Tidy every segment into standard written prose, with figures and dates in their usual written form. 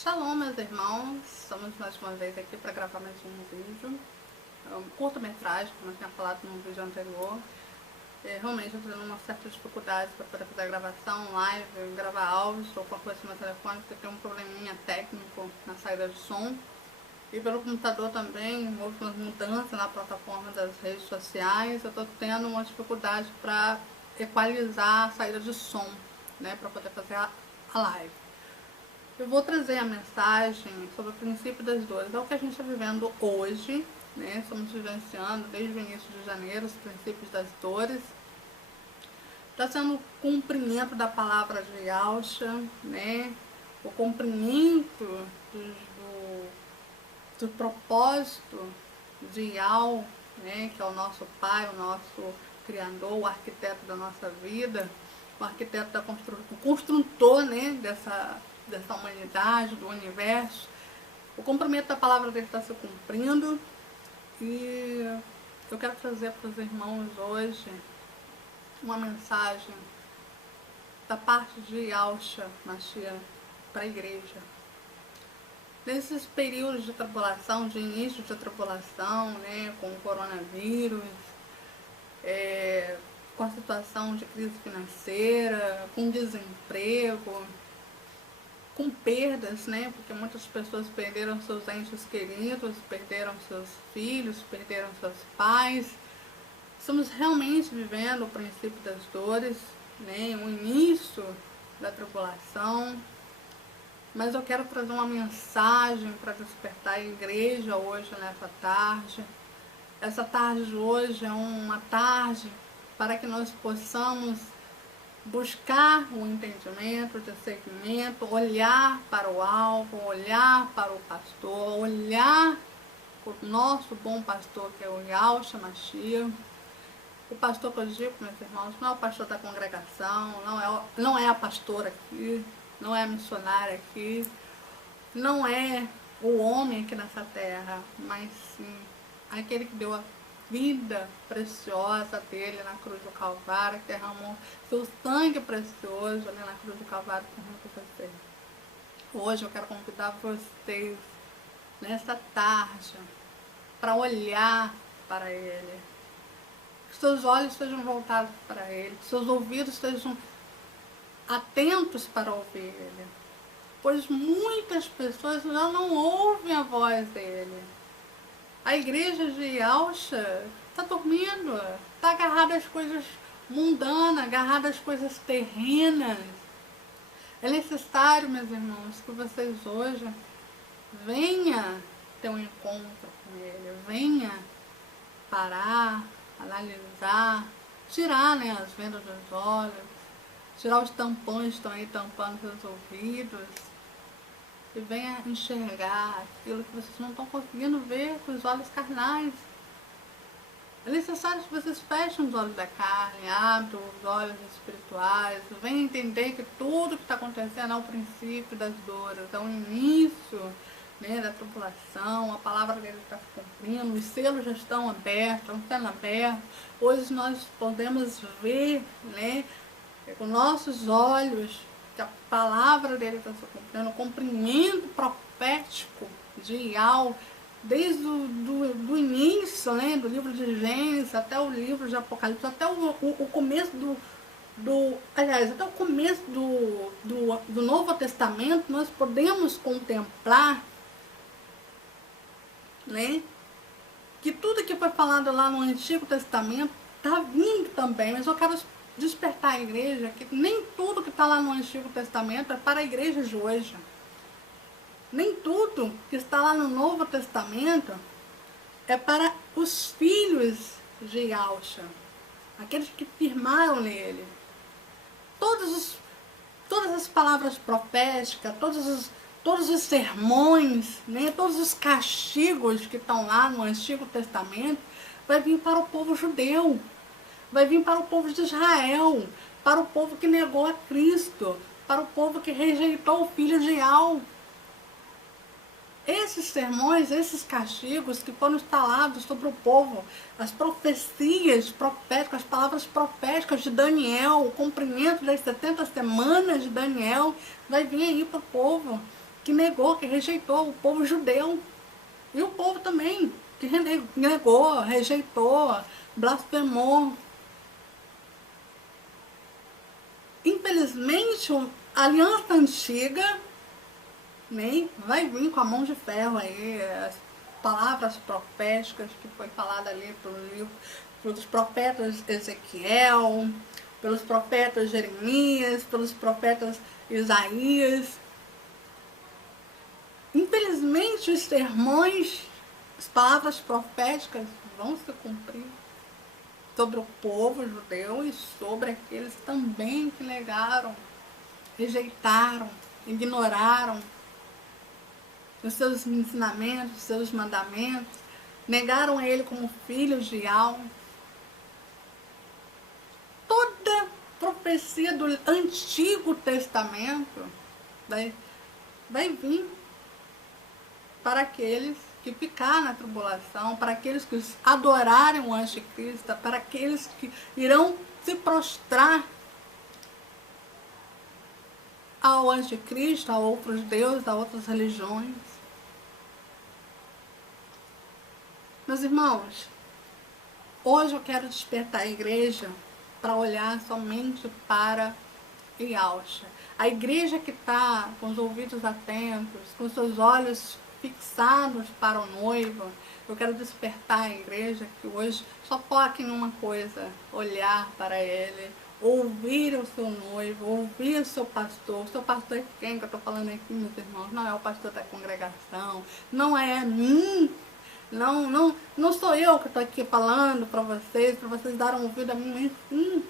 Shalom, meus irmãos, estamos mais uma vez aqui para gravar mais um vídeo, curta-metragem, como eu tinha falado no vídeo anterior. Realmente eu estou tendo uma certa dificuldade para poder fazer a gravação, live, gravar áudios ou qualquer coisa no meu telefone, porque tem um probleminha técnico na saída de som. E pelo computador também, houve umas mudanças na plataforma das redes sociais, eu estou tendo uma dificuldade para equalizar a saída de som, né, para poder fazer a live. Eu vou trazer a mensagem sobre o princípio das dores. É o que a gente está vivendo hoje, né? Estamos vivenciando desde o início de janeiro os princípios das dores. Está sendo o cumprimento da palavra de Yahshua, né? O cumprimento do propósito de Yah, né? Que é o nosso Pai, o nosso Criador, o arquiteto da nossa vida, o arquiteto o construtor, né? Dessa humanidade, do universo. O cumprimento da palavra dele está se cumprindo e eu quero trazer para os irmãos hoje uma mensagem da parte de Yahshua Mashiach para a igreja. Nesses períodos de tribulação, de início de tribulação, né, com o coronavírus, com a situação de crise financeira, com desemprego, com perdas, né? Porque muitas pessoas perderam seus entes queridos, perderam seus filhos, perderam seus pais. Estamos realmente vivendo o princípio das dores, né? O início da tribulação. Mas eu quero trazer uma mensagem para despertar a igreja hoje, nessa tarde. Essa tarde de hoje é uma tarde para que nós possamos buscar o entendimento, o discernimento, olhar para o alvo, olhar para o pastor, olhar para o nosso bom pastor, que é o Yahshua Mashiach. O pastor que eu digo, meus irmãos, não é o pastor da congregação, não é a pastora aqui, não é a missionária aqui, não é o homem aqui nessa terra, mas sim aquele que deu a vida preciosa dele na cruz do Calvário, que derramou seu sangue precioso ali na cruz do Calvário por mim e por você. Hoje eu quero convidar vocês, nessa tarde, para olhar para ele. Que seus olhos sejam voltados para ele, que seus ouvidos estejam atentos para ouvir ele. Pois muitas pessoas já não ouvem a voz dele. A igreja de Yahshua está dormindo, está agarrada às coisas mundanas, agarrada às coisas terrenas. É necessário, meus irmãos, que vocês hoje venham ter um encontro com ele, venha parar, analisar, tirar, né, as vendas dos olhos, tirar os tampões que estão aí tampando seus ouvidos, e venha enxergar aquilo que vocês não estão conseguindo ver com os olhos carnais. É necessário que vocês fechem os olhos da carne, abram os olhos espirituais, venham entender que tudo que está acontecendo é o princípio das dores, é o início, né, da tribulação. A palavra dele está se cumprindo, os selos já estão abertos, estão sendo abertos. Hoje nós podemos ver, né, com nossos olhos, que a palavra dele está se cumprindo, o cumprimento profético de Yah, desde do início, né, do livro de Gênesis até o livro de Apocalipse, até o começo aliás, até o começo do Novo Testamento, nós podemos contemplar, né, que tudo que foi falado lá no Antigo Testamento está vindo também, mas eu quero despertar a igreja que nem tudo que está lá no Antigo Testamento é para a igreja de hoje. Nem tudo que está lá no Novo Testamento é para os filhos de Yahshua, aqueles que firmaram nele. Todas as palavras proféticas, todos os sermões, né, todos os castigos que estão lá no Antigo Testamento vai vir para o povo judeu. Vai vir para o povo de Israel, para o povo que negou a Cristo, para o povo que rejeitou o Filho de Yah. Esses sermões, esses castigos que foram instalados sobre o povo, as profecias proféticas, as palavras proféticas de Daniel, o cumprimento das 70 semanas de Daniel, vai vir aí para o povo que negou, que rejeitou, o povo judeu. E o povo também, que negou, rejeitou, blasfemou. Infelizmente, a aliança antiga, né, vai vir com a mão de ferro aí, as palavras proféticas que foi falada ali pelos profetas Ezequiel, pelos profetas Jeremias, pelos profetas Isaías. Infelizmente, os sermões, as palavras proféticas vão se cumprir sobre o povo judeu e sobre aqueles também que negaram, rejeitaram, ignoraram os seus ensinamentos, os seus mandamentos, negaram ele como filho de Yahweh. Toda profecia do Antigo Testamento vai vir para aqueles que ficar na tribulação, para aqueles que adorarem o anticristo, para aqueles que irão se prostrar ao anticristo, a outros deuses, a outras religiões. Meus irmãos, hoje eu quero despertar a igreja para olhar somente para Yahshua. A igreja que está com os ouvidos atentos, com seus olhos fixados para o noivo, eu quero despertar a igreja que hoje só foca em uma coisa: olhar para ele, ouvir o seu noivo, ouvir o seu pastor. O seu pastor é quem que eu estou falando aqui, meus irmãos? Não é o pastor da congregação, não é a mim, não sou eu que estou aqui falando para vocês darem ouvido a mim, mas sim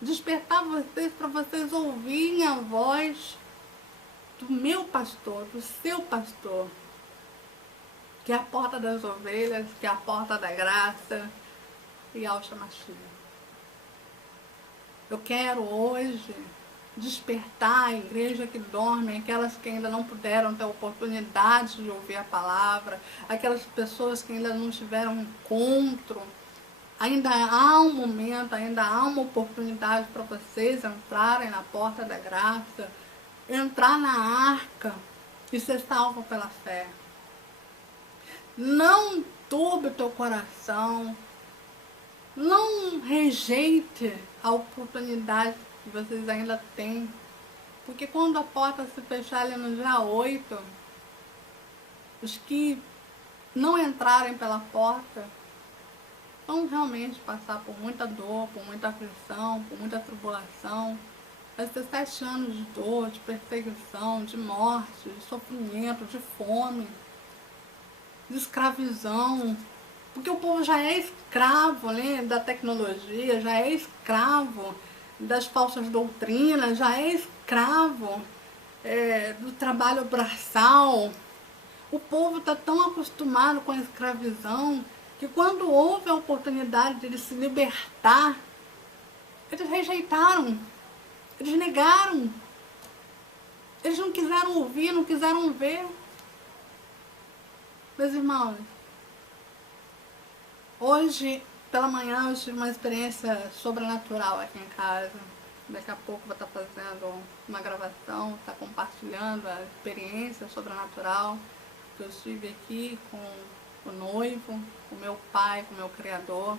despertar vocês para vocês ouvirem a voz do meu pastor, do seu pastor, que é a porta das ovelhas, que é a porta da graça, Yahshua Mashiach. Eu quero hoje despertar a igreja que dorme, aquelas que ainda não puderam ter a oportunidade de ouvir a palavra, aquelas pessoas que ainda não tiveram encontro. Ainda há um momento, ainda há uma oportunidade para vocês entrarem na porta da graça, entrar na arca e ser salvo pela fé. Não turbe o teu coração, não rejeite a oportunidade que vocês ainda têm, porque quando a porta se fechar ali no dia 8, os que não entrarem pela porta vão realmente passar por muita dor, por muita aflição, por muita tribulação. Vai ter 7 anos de dor, de perseguição, de morte, de sofrimento, de fome, de escravidão. Porque o povo já é escravo, né, da tecnologia, já é escravo das falsas doutrinas, já é escravo do trabalho braçal. O povo está tão acostumado com a escravidão que quando houve a oportunidade de eles se libertar, eles rejeitaram, eles negaram, eles não quiseram ouvir, não quiseram ver. Meus irmãos, hoje pela manhã eu tive uma experiência sobrenatural aqui em casa. Daqui a pouco vou estar fazendo uma gravação, estar compartilhando a experiência sobrenatural que eu tive aqui com o noivo, com o meu pai, com o meu Criador.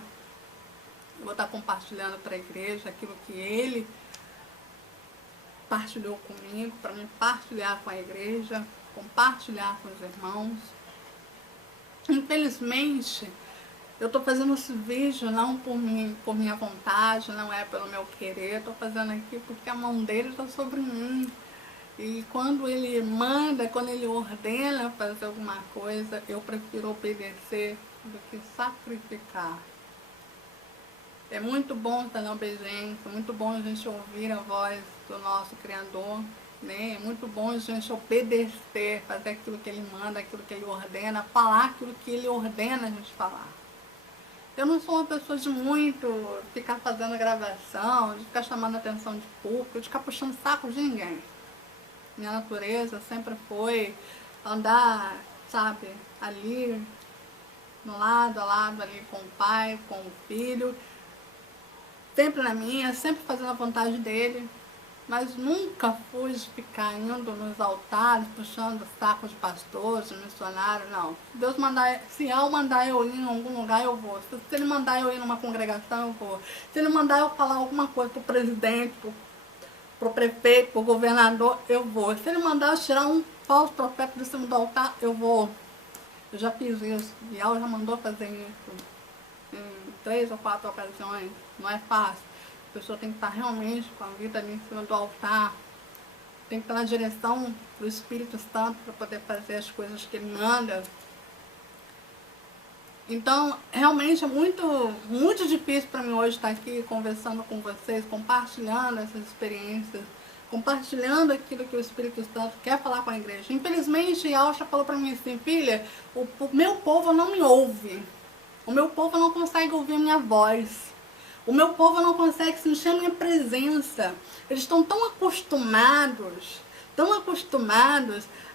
Eu vou estar compartilhando para a igreja aquilo que ele partilhou comigo, para mim partilhar com a igreja, compartilhar com os irmãos. Infelizmente, eu estou fazendo esse vídeo não por minha vontade, não é pelo meu querer, estou fazendo aqui porque a mão dele está sobre mim. E quando ele manda, quando ele ordena fazer alguma coisa, eu prefiro obedecer do que sacrificar. É muito bom estar na obediência, é muito bom a gente ouvir a voz do nosso Criador, né? É muito bom a gente obedecer, fazer aquilo que ele manda, aquilo que ele ordena, falar aquilo que ele ordena a gente falar. Eu não sou uma pessoa de muito ficar fazendo gravação, de ficar chamando a atenção de público, de ficar puxando saco de ninguém. Minha natureza sempre foi andar, sabe, ali, no lado a lado, ali com o pai, com o filho, sempre na minha, sempre fazendo a vontade dele. mas nunca fui ficar indo nos altares, puxando o saco de pastores, de missionários, não. Se Deus mandar, se eu mandar eu ir em algum lugar, eu vou. Se Ele mandar eu ir numa congregação, eu vou. Se Ele mandar eu falar alguma coisa pro presidente, pro prefeito, pro governador, eu vou. Se Ele mandar eu tirar um falso profeta de cima do altar, eu vou. Eu já fiz isso. E ela já mandou fazer isso em 3 ou 4 ocasiões. Não é fácil. A pessoa tem que estar realmente com a vida ali em cima do altar. Tem que estar na direção do Espírito Santo para poder fazer as coisas que Ele manda. Então, realmente é muito difícil para mim hoje estar aqui conversando com vocês, compartilhando essas experiências, compartilhando aquilo que o Espírito Santo quer falar com a igreja. Infelizmente, a Alcha falou para mim assim, filha, o meu povo não me ouve. O meu povo não consegue ouvir a minha voz. O meu povo não consegue sentir a minha presença. Eles estão tão acostumados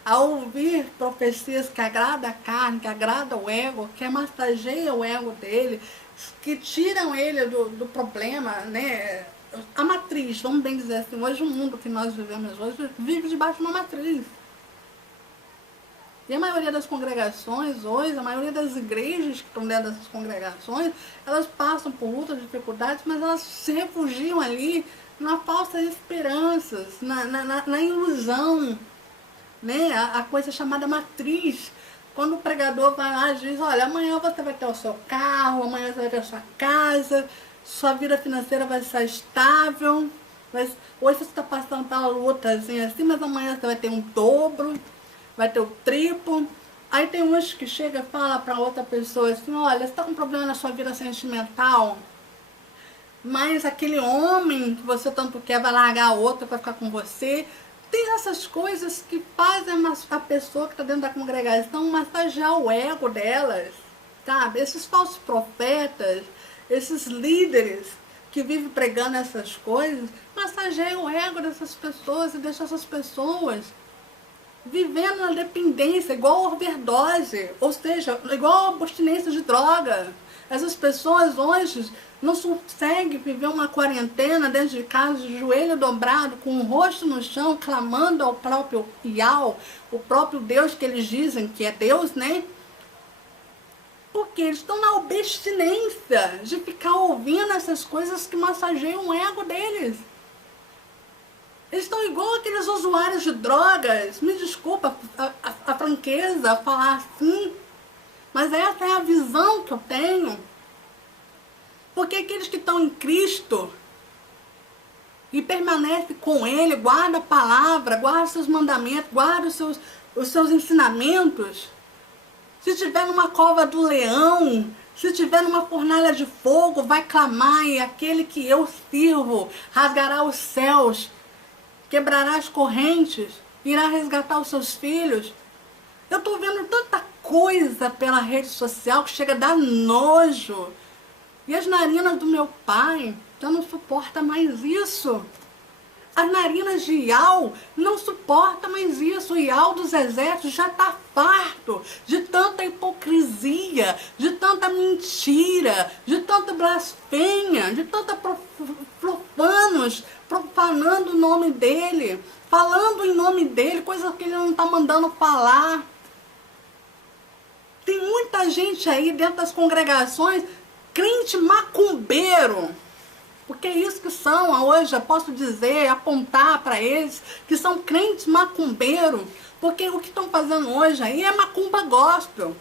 a ouvir profecias que agradam a carne, que agradam o ego, que massageia o ego dele, que tiram ele do problema, né? A matriz, vamos bem dizer assim, hoje o mundo que nós vivemos hoje vive debaixo de uma matriz. E a maioria das congregações hoje, a maioria das igrejas que estão dentro dessas congregações, elas passam por lutas, dificuldades, mas elas se refugiam ali na falsa esperança, na ilusão, né? A coisa chamada matriz. Quando o pregador vai lá e diz, olha, amanhã você vai ter o seu carro, amanhã você vai ter a sua casa, sua vida financeira vai ser estável, mas hoje você está passando pela lutazinha assim, mas amanhã você vai ter um dobro, vai ter o triplo. Aí tem uns que chega e fala para outra pessoa assim, olha, você está com problema na sua vida sentimental, mas aquele homem que você tanto quer vai largar a outra para ficar com você. Tem essas coisas que fazem a pessoa que está dentro da congregação massagear o ego delas, sabe? Esses falsos profetas, esses líderes que vivem pregando essas coisas, massageiam o ego dessas pessoas e deixam essas pessoas vivendo na dependência, igual a overdose, ou seja, igual a abstinência de droga. Essas pessoas hoje não conseguem viver uma quarentena dentro de casa, de joelho dobrado, com o rosto no chão, clamando ao próprio Iau, o próprio Deus que eles dizem que é Deus, né? Porque eles estão na abstinência de ficar ouvindo essas coisas que massageiam o ego deles. Eles estão igual aqueles usuários de drogas. Me desculpa a franqueza, falar assim. Mas essa é a visão que eu tenho. Porque aqueles que estão em Cristo e permanecem com Ele, guarda a palavra, guarda os seus mandamentos, guarda os seus ensinamentos. Se estiver numa cova do leão, se estiver numa fornalha de fogo, vai clamar e aquele que eu sirvo rasgará os céus, quebrará as correntes, irá resgatar os seus filhos. Eu estou vendo tanta coisa pela rede social que chega a dar nojo. E as narinas do meu pai já não suportam mais isso. As narinas de Iau não suportam mais isso. O Iau dos exércitos já está farto de tanta hipocrisia, de tanta mentira, de tanta blasfêmia, de tanta profanos profanando o nome dele, falando em nome dele, coisa que ele não está mandando falar. Tem muita gente aí dentro das congregações, crente macumbeiro, porque é isso que são hoje, eu posso dizer, apontar para eles que são crentes macumbeiro, porque o que estão fazendo hoje aí é macumba gospel.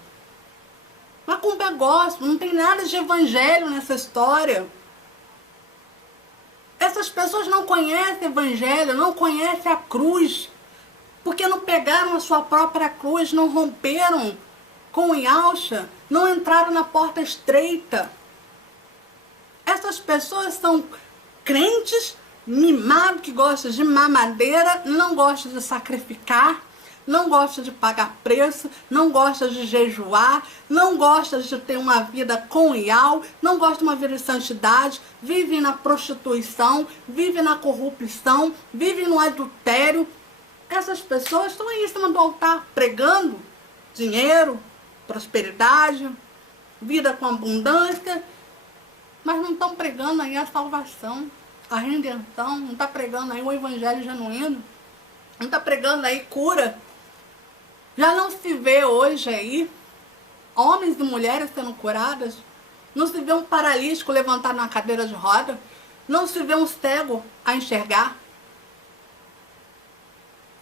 Macumba gospel, não tem nada de evangelho nessa história. Essas pessoas não conhecem evangelho, não conhecem a cruz, porque não pegaram a sua própria cruz, não romperam com o Yahshua, não entraram na porta estreita. Essas pessoas são crentes mimados, que gostam de mamadeira, não gostam de sacrificar, não gostam de pagar preço, não gostam de jejuar, não gostam de ter uma vida com Iau, não gostam de uma vida de santidade, vivem na prostituição, vivem na corrupção, vivem no adultério. Essas pessoas estão aí em cima do altar pregando dinheiro, prosperidade, vida com abundância, mas não estão pregando aí a salvação. a redenção, não está pregando aí o evangelho genuíno, não está pregando aí cura. Já não se vê hoje aí homens e mulheres sendo curadas, não se vê um paralítico levantado na cadeira de roda, não se vê um cego a enxergar.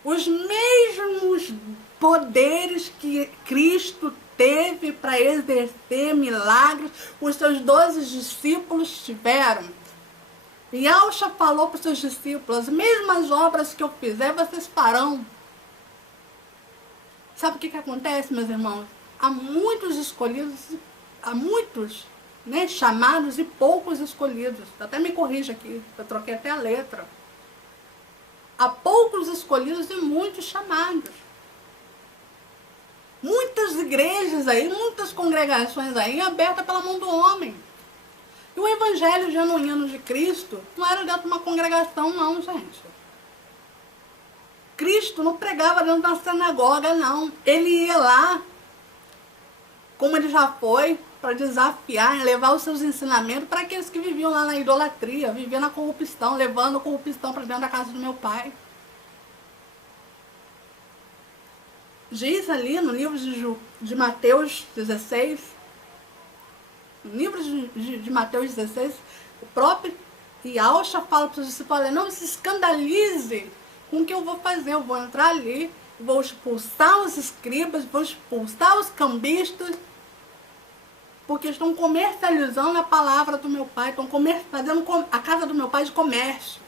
Os mesmos poderes que Cristo teve para exercer milagres, os seus 12 discípulos tiveram. E Yahshua falou para os seus discípulos: as mesmas obras que eu fizer, vocês farão. Sabe o que acontece, meus irmãos? Há muitos escolhidos, há muitos, né, chamados e poucos escolhidos. Até me corrija aqui, eu troquei até a letra. Há poucos escolhidos e muitos chamados. Muitas igrejas aí, muitas congregações aí abertas pela mão do homem. E o evangelho genuíno de Cristo não era dentro de uma congregação, não, gente. Cristo não pregava dentro da sinagoga, não. Ele ia lá, como ele já foi, para desafiar, levar os seus ensinamentos para aqueles que viviam lá na idolatria, viviam na corrupção, levando a corrupção para dentro da casa do meu pai. Diz ali no livro de Mateus 16, no livro de Mateus 16, o próprio Yahshua fala para os discípulos: olha, não se escandalize com o que eu vou fazer, eu vou entrar ali, vou expulsar os escribas, vou expulsar os cambistas, porque estão comercializando a palavra do meu pai, estão fazendo a casa do meu pai de comércio.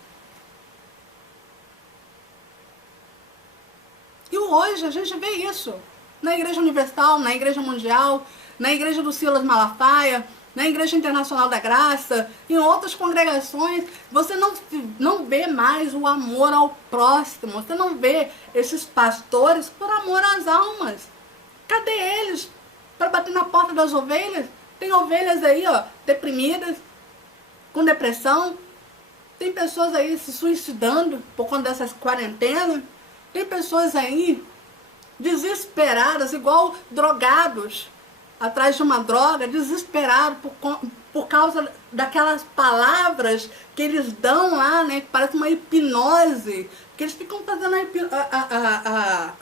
E hoje a gente vê isso na Igreja Universal, na Igreja Mundial, na Igreja do Silas Malafaia, na Igreja Internacional da Graça, em outras congregações. Você não vê mais o amor ao próximo, você não vê esses pastores por amor às almas. Cadê eles para bater na porta das ovelhas? Tem ovelhas aí, ó, deprimidas, com depressão, tem pessoas aí se suicidando por conta dessas quarentenas. Tem pessoas aí desesperadas, igual drogados, atrás de uma droga, desesperados por causa daquelas palavras que eles dão lá, né, que parece uma hipnose, que eles ficam fazendo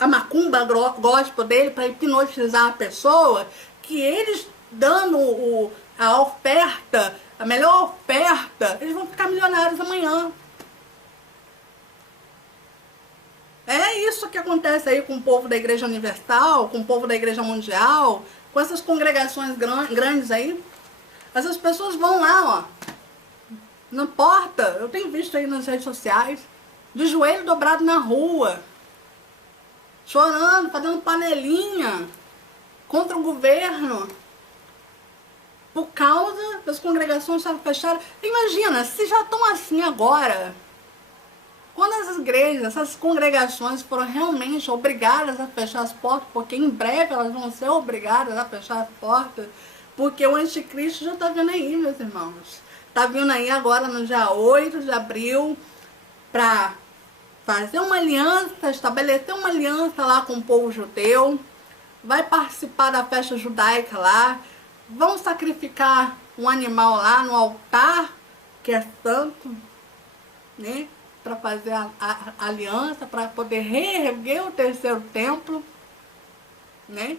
a macumba gospel dele para hipnotizar a pessoa, que eles dando a oferta, a melhor oferta, eles vão ficar milionários amanhã. É isso que acontece aí com o povo da Igreja Universal, com o povo da Igreja Mundial, com essas congregações grandes aí. Essas pessoas vão lá, ó, na porta, eu tenho visto aí nas redes sociais, de joelho dobrado na rua, chorando, fazendo panelinha contra o governo, por causa das congregações estarem fechadas. Imagina, se já estão assim agora, quando as igrejas, essas congregações foram realmente obrigadas a fechar as portas, porque em breve elas vão ser obrigadas a fechar as portas, porque o anticristo já está vindo aí, meus irmãos. Está vindo aí agora no dia 8 de abril para fazer uma aliança, estabelecer uma aliança lá com o povo judeu, vai participar da festa judaica lá, vão sacrificar um animal lá no altar, que é santo, né? Para fazer a aliança, para poder reerguer o terceiro templo, né?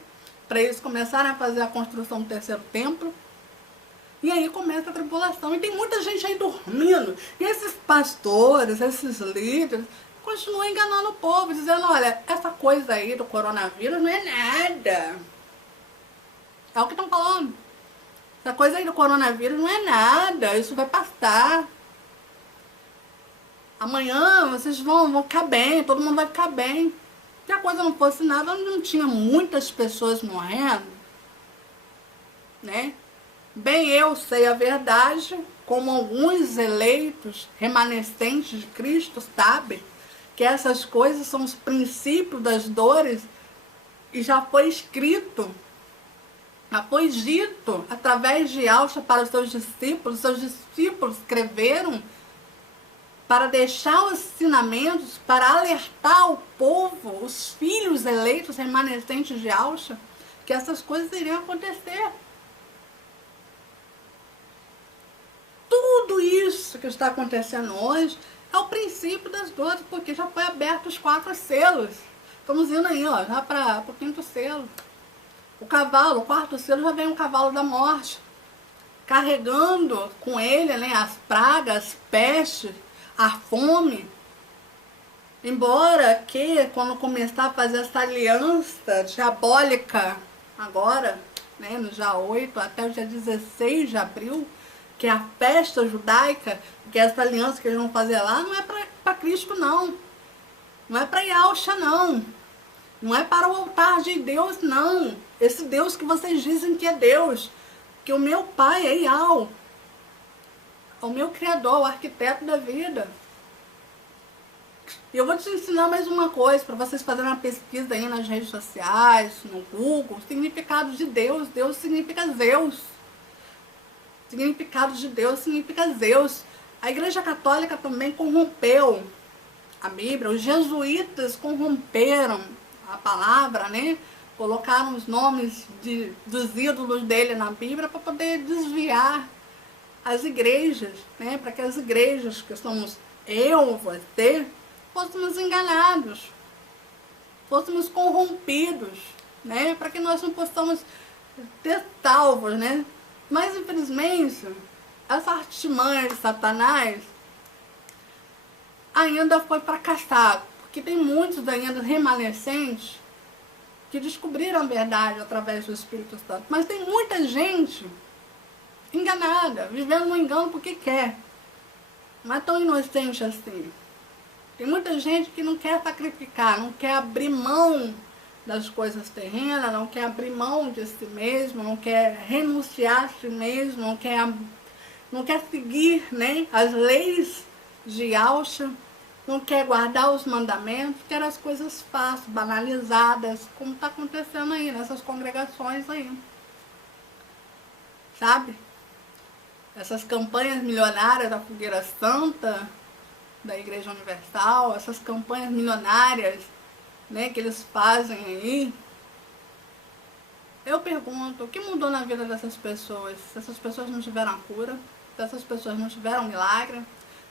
Para eles começarem a fazer a construção do terceiro templo. E aí começa a tribulação. E tem muita gente aí dormindo. E esses pastores, esses líderes, continuam enganando o povo, dizendo: olha, essa coisa aí do coronavírus não é nada. É o que estão falando. Essa coisa aí do coronavírus não é nada, isso vai passar. Amanhã vocês vão ficar bem, todo mundo vai ficar bem. Se a coisa não fosse nada, não tinha muitas pessoas morrendo, né? Bem, eu sei a verdade, como alguns eleitos remanescentes de Cristo sabem, que essas coisas são os princípios das dores, e já foi escrito, já foi dito através de Yahshua para os seus discípulos escreveram para deixar os ensinamentos, para alertar o povo, os filhos eleitos remanescentes de Yahshua, que essas coisas iriam acontecer. tudo isso que está acontecendo hoje é o princípio das dores, porque já foi aberto os 4 selos. Estamos indo aí, ó, já para o 5º selo. O cavalo, o 4º selo, já vem o cavalo da morte, carregando com ele, né, as pragas, peste, a fome. Embora que, quando começar a fazer essa aliança diabólica, agora, né, no dia 8 até o dia 16 de abril, que é a festa judaica, que é essa aliança que eles vão fazer lá, não é para Cristo, não. Não é para Yahshua, não. Não é para o altar de Deus, não. Esse Deus que vocês dizem que é Deus. Que o meu pai é Yahweh. O meu Criador, o arquiteto da vida. E eu vou te ensinar mais uma coisa, para vocês fazerem uma pesquisa aí nas redes sociais, no Google. Significado de Deus. Deus significa Zeus. Significado de Deus significa Zeus. A Igreja Católica também corrompeu a Bíblia. Os jesuítas corromperam a palavra, né? Colocaram os nomes dos ídolos dele na Bíblia para poder desviar as igrejas, né? Para que as igrejas, que somos eu, você, fôssemos enganados, fôssemos corrompidos, né? Para que nós não possamos ter salvos, né? Mas, infelizmente, essa artimanha de Satanás ainda foi fracassada, porque tem muitos ainda remanescentes que descobriram a verdade através do Espírito Santo. Mas tem muita gente enganada, vivendo no engano porque quer. Não é tão inocente assim. Tem muita gente que não quer sacrificar, não quer abrir mão das coisas terrenas, não quer abrir mão de si mesmo, não quer renunciar a si mesmo, não quer seguir, né, as leis de Yahshua, não quer guardar os mandamentos, quer as coisas fáceis, banalizadas, como está acontecendo aí nessas congregações aí. Sabe? Essas campanhas milionárias da Fogueira Santa, da Igreja Universal, essas campanhas milionárias, né, que eles fazem aí. Eu pergunto, o que mudou na vida dessas pessoas? Se essas pessoas não tiveram a cura, se essas pessoas não tiveram milagre,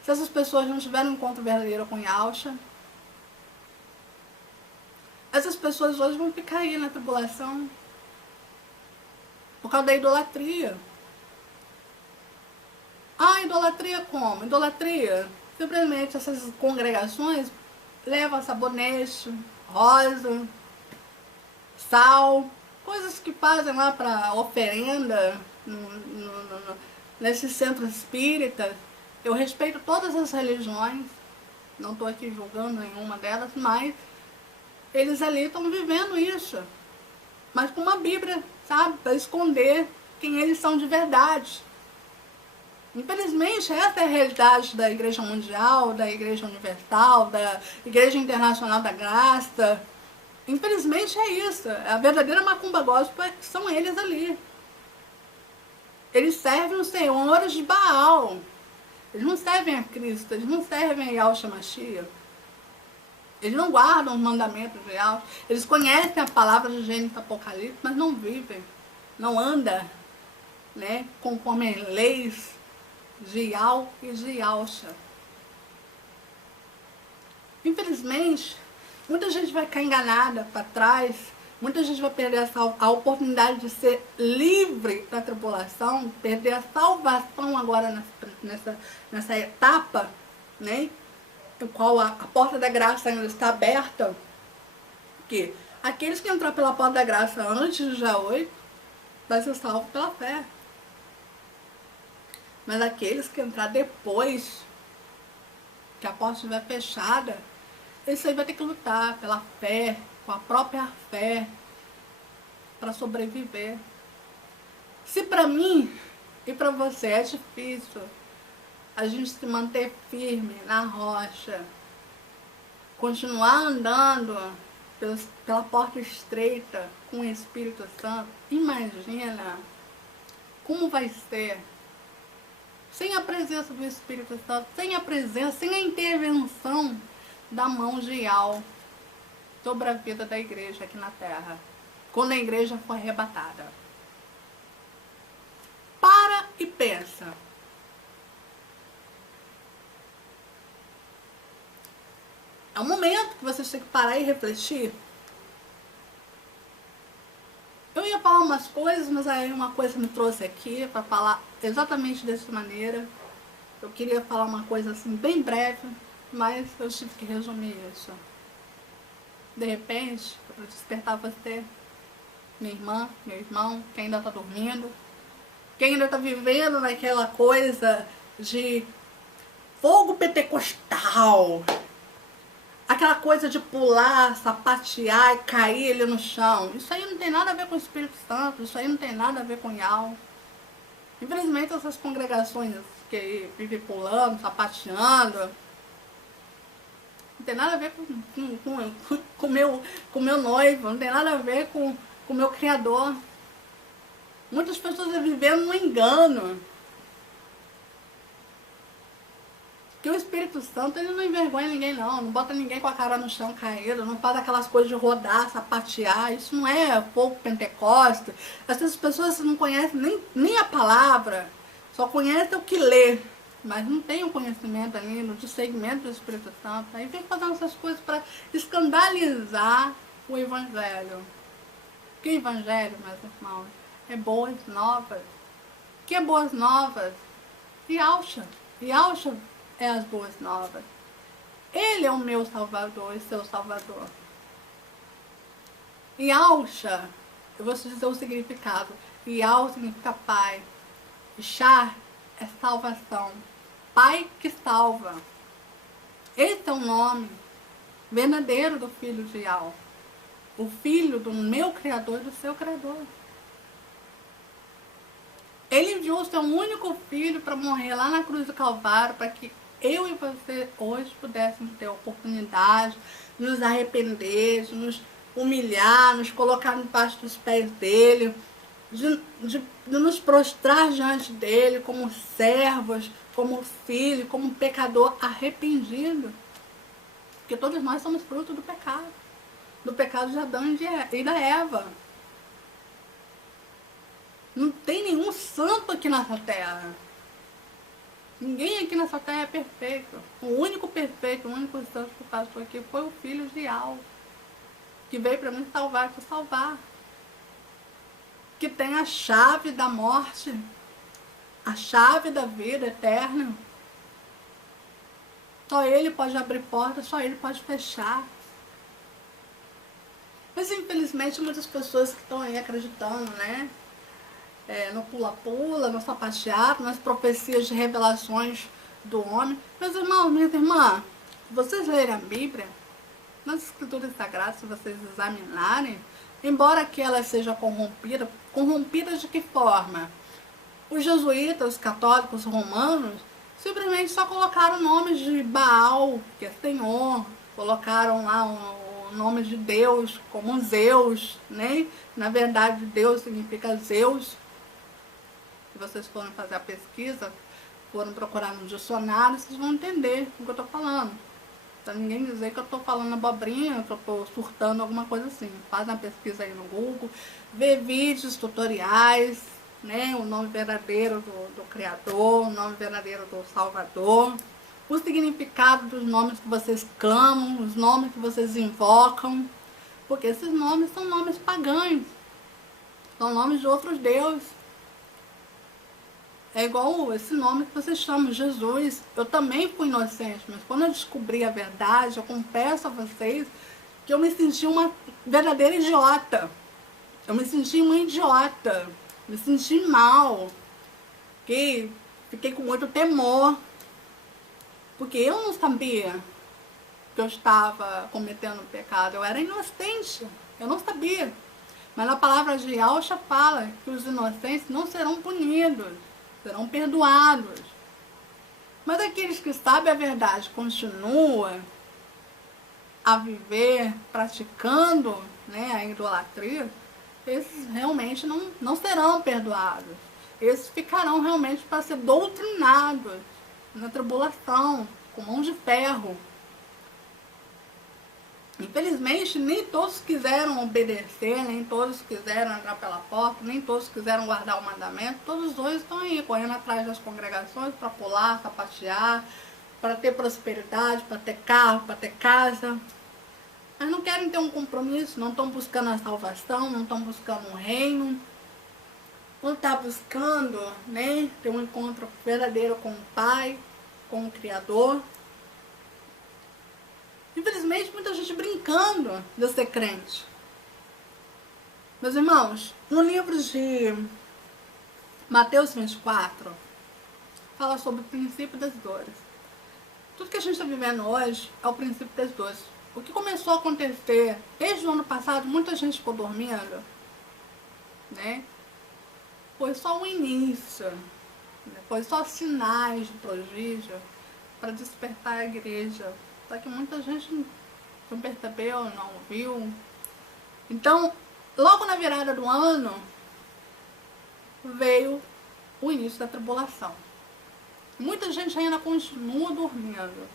se essas pessoas não tiveram um encontro verdadeiro com Yahshua, essas pessoas hoje vão ficar aí na tribulação por causa da idolatria. Ah, idolatria como? Idolatria, simplesmente essas congregações levam sabonete, rosa, sal, coisas que fazem lá para oferenda nesses centros espíritas. Eu respeito todas as religiões, não estou aqui julgando nenhuma delas, mas eles ali estão vivendo isso. Mas com uma Bíblia, sabe, para esconder quem eles são de verdade. Infelizmente, essa é a realidade da Igreja Mundial, da Igreja Universal, da Igreja Internacional da Graça. Infelizmente é isso. A verdadeira macumba gospel são eles ali. Eles servem os senhores de Baal. Eles não servem a Cristo, eles não servem a Yahshua Mashiach. Eles não guardam os mandamentos de Yahshua. Eles conhecem a palavra de Gênesis Apocalipse, mas não vivem. Não andam, né, conforme as leis de Yahweh e de Yahshua. Infelizmente, muita gente vai ficar enganada para trás, muita gente vai perder a oportunidade de ser livre da tribulação, perder a salvação agora nessa etapa, né, em qual a porta da graça ainda está aberta, que aqueles que entrar pela porta da graça antes do dia 8 vai ser salvo pela fé. Mas aqueles que entrar depois que a porta estiver fechada, esse aí vai ter que lutar pela fé, com a própria fé, para sobreviver. Se para mim e para você é difícil a gente se manter firme na rocha, continuar andando pela porta estreita com o Espírito Santo, imagina como vai ser sem a presença do Espírito Santo, sem a presença, sem a intervenção da mão de Yahweh sobre a vida da igreja aqui na terra, quando a igreja for arrebatada. Para e pensa. É um momento que vocês têm que parar e refletir. Eu ia falar umas coisas, mas aí uma coisa me trouxe aqui para falar exatamente dessa maneira. Eu queria falar uma coisa assim bem breve, mas eu tive que resumir isso. De repente, para despertar você, minha irmã, meu irmão, quem ainda está dormindo, quem ainda está vivendo naquela coisa de fogo pentecostal, aquela coisa de pular, sapatear e cair ele no chão. Isso aí não tem nada a ver com o Espírito Santo, isso aí não tem nada a ver com Yau. Infelizmente essas congregações que vivem pulando, sapateando, não tem nada a ver com meu noivo, não tem nada a ver com o meu Criador. Muitas pessoas estão vivendo no engano. Que o Espírito Santo, ele não envergonha ninguém não bota ninguém com a cara no chão caído, não faz aquelas coisas de rodar, sapatear, isso não é fogo pentecoste. Essas pessoas não conhecem nem a palavra, só conhecem o que lê, mas não tem o conhecimento ainda, o discernimento do Espírito Santo. Aí vem fazendo essas coisas para escandalizar o Evangelho. Que Evangelho, meus irmãos? É boas novas. Que é boas novas? Yahshua é as boas novas. Ele é o meu Salvador e seu Salvador. Yahshua, eu vou te dizer o significado. Yahshua significa Pai. Shah é salvação. Pai que salva. Esse é o nome verdadeiro do Filho de Yahweh. O Filho do meu Criador e do seu Criador. Ele enviou o seu único Filho para morrer lá na cruz do Calvário, para que eu e você hoje pudéssemos ter a oportunidade de nos arrepender, de nos humilhar, nos colocar debaixo dos pés dele, de nos prostrar diante dele como servos, como filho, como pecador arrependido. Porque todos nós somos fruto do pecado de Adão e da Eva. Não tem nenhum santo aqui nessa terra. Ninguém aqui nessa terra é perfeito. O único perfeito, o único santo que passou aqui foi o Filho de Yahweh, que veio para me salvar, te salvar. Que tem a chave da morte, a chave da vida eterna. Só Ele pode abrir portas, só Ele pode fechar. Mas infelizmente muitas pessoas que estão aí acreditando, né? No pula-pula, no sapateado, nas profecias de revelações do homem. Meus irmãos, minhas irmãs, se vocês lerem a Bíblia, nas Escrituras Sagradas, se vocês examinarem, embora que ela seja corrompida de que forma? Os jesuítas, os católicos romanos, simplesmente só colocaram o nome de Baal, que é Senhor, colocaram lá o nome de Deus como Zeus, né? Na verdade, Deus significa Zeus. Se vocês forem fazer a pesquisa, forem procurar no dicionário, vocês vão entender o que eu estou falando. Pra ninguém dizer que eu estou falando abobrinha, que eu estou surtando alguma coisa assim. Faz uma pesquisa aí no Google, vê vídeos, tutoriais, né? O nome verdadeiro do Criador, o nome verdadeiro do Salvador, o significado dos nomes que vocês clamam, os nomes que vocês invocam, porque esses nomes são nomes pagãos, são nomes de outros deuses. É igual esse nome que vocês chamam, Jesus. Eu também fui inocente, mas quando eu descobri a verdade, eu confesso a vocês que eu me senti uma verdadeira idiota. Eu me senti uma idiota. Me senti mal. Fiquei com muito temor. Porque eu não sabia que eu estava cometendo pecado. Eu era inocente. Eu não sabia. Mas na palavra de Yahshua fala que os inocentes não serão punidos, serão perdoados. Mas aqueles que sabem a verdade continuam a viver praticando, né, a idolatria, esses realmente não serão perdoados. Esses ficarão realmente para ser doutrinados na tribulação, com mão de ferro. Infelizmente, nem todos quiseram obedecer, nem todos quiseram entrar pela porta, nem todos quiseram guardar o mandamento. Todos os dois estão aí, correndo atrás das congregações para pular, sapatear, para ter prosperidade, para ter carro, para ter casa, mas não querem ter um compromisso, não estão buscando a salvação, não estão buscando um reino, não estão buscando, né, ter um encontro verdadeiro com o Pai, com o Criador. Infelizmente, muita gente brincando de ser crente. Meus irmãos, no livro de Mateus 24, fala sobre o princípio das dores. Tudo que a gente está vivendo hoje é o princípio das dores. O que começou a acontecer desde o ano passado, muita gente ficou dormindo, né? Foi só o início, né? Foi só sinais de prodígio para despertar a igreja. Só que muita gente não percebeu, não viu. Então, logo na virada do ano, veio o início da tribulação. Muita gente ainda continua dormindo.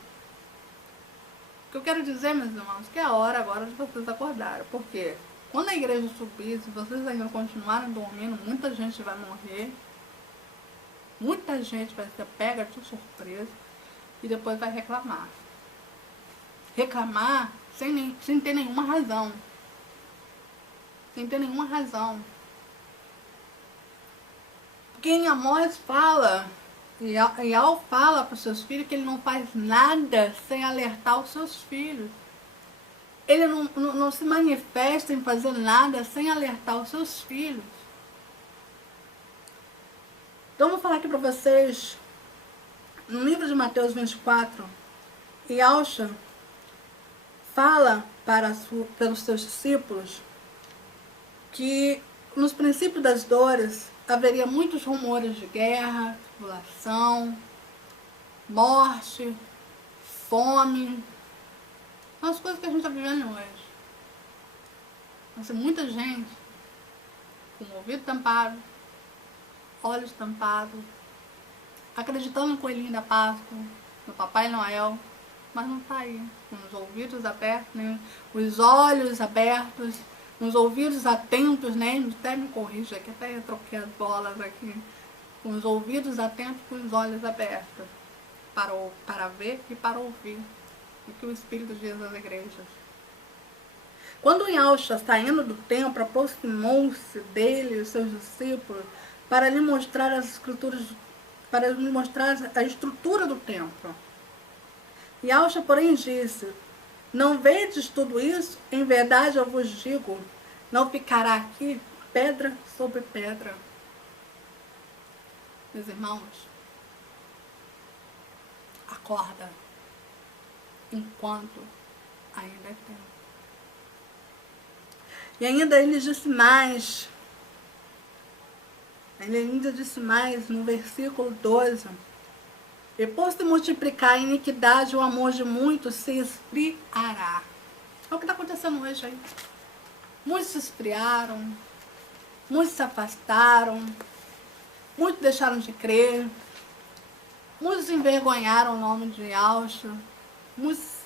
O que eu quero dizer, meus irmãos, que é a hora agora de vocês acordarem. Porque quando a igreja subir, se vocês ainda continuarem dormindo, muita gente vai morrer. Muita gente vai ser pega de surpresa e depois vai reclamar. Reclamar sem ter nenhuma razão. Sem ter nenhuma razão. Porque em Amós fala, e ao fala para os seus filhos que ele não faz nada sem alertar os seus filhos. Ele não se manifesta em fazer nada sem alertar os seus filhos. Então eu vou falar aqui para vocês, no livro de Mateus 24, Yahshua fala pelos seus discípulos que nos princípios das dores haveria muitos rumores de guerra, tribulação, morte, fome. São as coisas que a gente está vivendo hoje. Vai ser muita gente com o ouvido tampado, olhos tampados, acreditando no coelhinho da Páscoa, no Papai Noel, mas não está aí, com os ouvidos abertos, né? Os olhos abertos, uns ouvidos atentos, né? Até me corrija aqui, até eu troquei as bolas aqui. Com os ouvidos atentos, com os olhos abertos, para ver e para ouvir o que o Espírito diz às igrejas. Quando Yahshua, saindo do templo, aproximou-se dele e os seus discípulos para lhe mostrar as escrituras, para lhe mostrar a estrutura do templo. Yahshua, porém, disse: não vedes tudo isso? Em verdade eu vos digo, não ficará aqui pedra sobre pedra. Meus irmãos, acorda enquanto ainda é tempo. E ainda ele disse mais, no versículo 12: depois de multiplicar a iniquidade, o amor de muitos se esfriará. É o que está acontecendo hoje aí. Muitos se esfriaram, muitos se afastaram, muitos deixaram de crer, muitos envergonharam o nome de Yahshua, muitos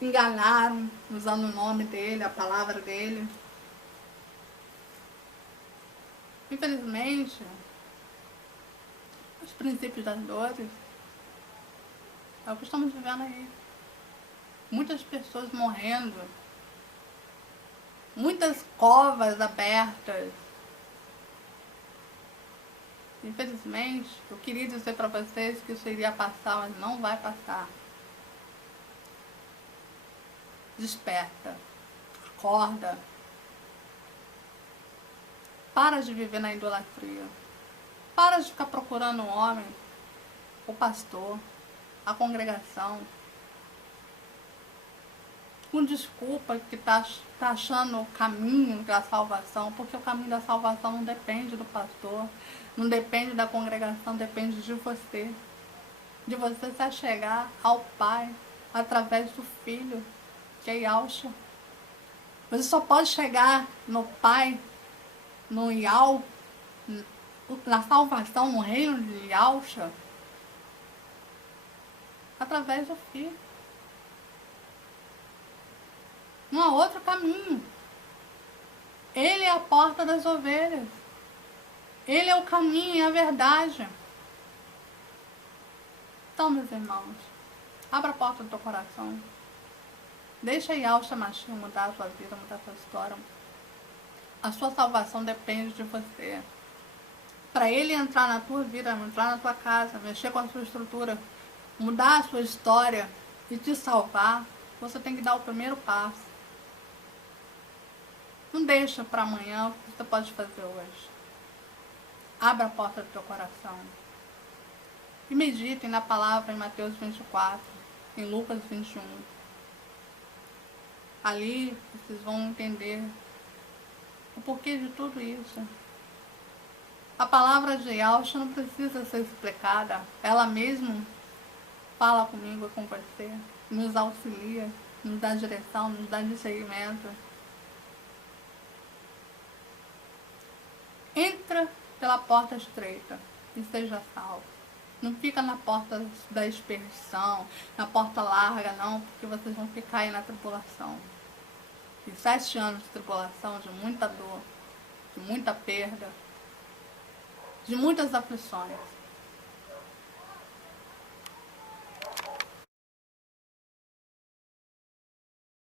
enganaram usando o nome dele, a palavra dele. Infelizmente, os princípios das dores é o que estamos vivendo aí. Muitas pessoas morrendo, muitas covas abertas. Infelizmente, eu queria dizer para vocês que isso iria passar, mas não vai passar. Desperta, acorda. Para de viver na idolatria. Para de ficar procurando o homem, o pastor, a congregação, com desculpa que tá achando o caminho da salvação, porque o caminho da salvação não depende do pastor, não depende da congregação, depende de você se achegar ao Pai através do Filho, que é Yahshua. Você só pode chegar no Pai, no Yahweh, na salvação, no reino de Yahshua, através do Filho. Não há outro caminho. Ele é a porta das ovelhas. Ele é o caminho e a verdade. Então, meus irmãos, Abra a porta do teu coração. Deixa Yahshua Mashiach mudar a tua vida, mudar a tua história. A sua salvação depende de você. Para ele entrar na tua vida, entrar na tua casa, mexer com a sua estrutura, mudar a sua história e te salvar, você tem que dar o primeiro passo. Não deixa para amanhã o que você pode fazer hoje. Abra a porta do teu coração. E meditem na palavra em Mateus 24, em Lucas 21. Ali vocês vão entender o porquê de tudo isso. A palavra de Yahshua não precisa ser explicada. Ela mesma fala comigo e com você. Nos auxilia, nos dá direção, nos dá discernimento. Entra pela porta estreita e seja salvo. Não fica na porta da expersão, na porta larga, não, porque vocês vão ficar aí na tribulação. E 7 anos de tribulação, de muita dor, de muita perda, de muitas aflições.